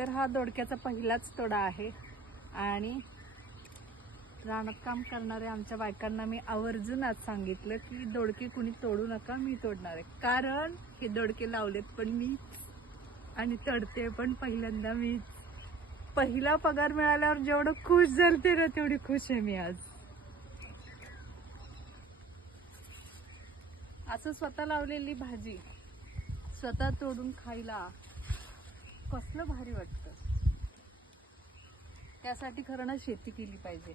तर हा दोडक्याचा पहिलाच तोडा आहे. आणि रानात काम करणाऱ्या आमच्या बायकांना मी आवर्जून आज सांगितलं की दोडके कुणी तोडू नका मी तोडणार आहे. कारण हे दोडके लावलेत पण मी आणि तडते पण पहिल्यांदा मी पहिला पगार मिळाल्यावर जेवढं खुश झालते ना तेवढी खुश आहे मी आज. असं स्वतः लावलेली भाजी स्वतः तोडून खायला कसलं भारी वाटतं. त्यासाठी खरं ना शेती केली पाहिजे.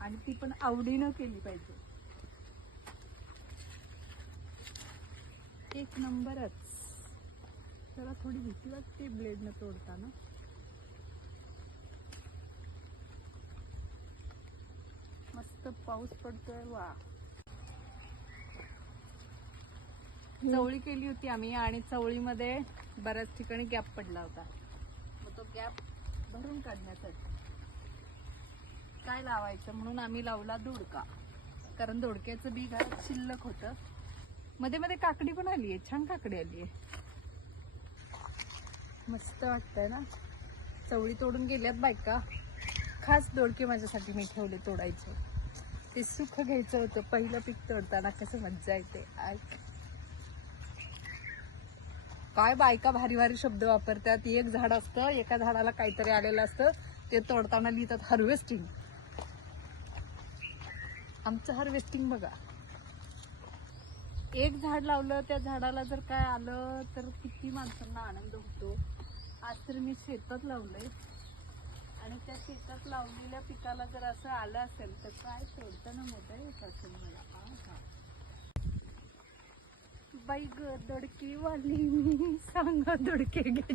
आणि ती पण आवडीनं केली पाहिजे. एक नंबरच. जरा थोडी भीती वाटते ब्लेडनं तोडताना. मस्त पाऊस पडतोय वा. चवळी केली होती आम्ही आणि चवळीमध्ये बऱ्याच ठिकाणी गॅप पडला होता. मग तो गॅप भरून काढण्यासाठी काय लावायचं म्हणून आम्ही लावला दोडका. कारण दोडक्याचं बी घरात शिल्लक होतं. मध्ये मध्ये काकडी पण आली आहे छान काकडी आली आहे. मस्त वाटतंय ना? चवळी तोडून गेल्यात बायका. खास दोडके माझ्यासाठी मी ठेवले तोडायचे. ते सुख घ्यायचं होतं पहिलं पीक तोडताना कसं मज्जा येते. आय. काय बायका भारी भारी शब्द वापरतात. एक झाड असतं एका झाडाला काहीतरी आलेलं असतं. ते तोडताना लिहितात हार्वेस्टिंग आमचं हार्वेस्टिंग बघा. एक झाड लावलं त्या झाडाला जर काय आलं तर किती माणसांना आनंद होतो. आज तर मी शेतात लावलंय. आणि त्या शेतात लावलेल्या पिकाला जर असं आलं असेल तर काय तोडताना मोठा येत असेल मला आहा. बाई ग दडकी वाली मी सांगा दडके घे.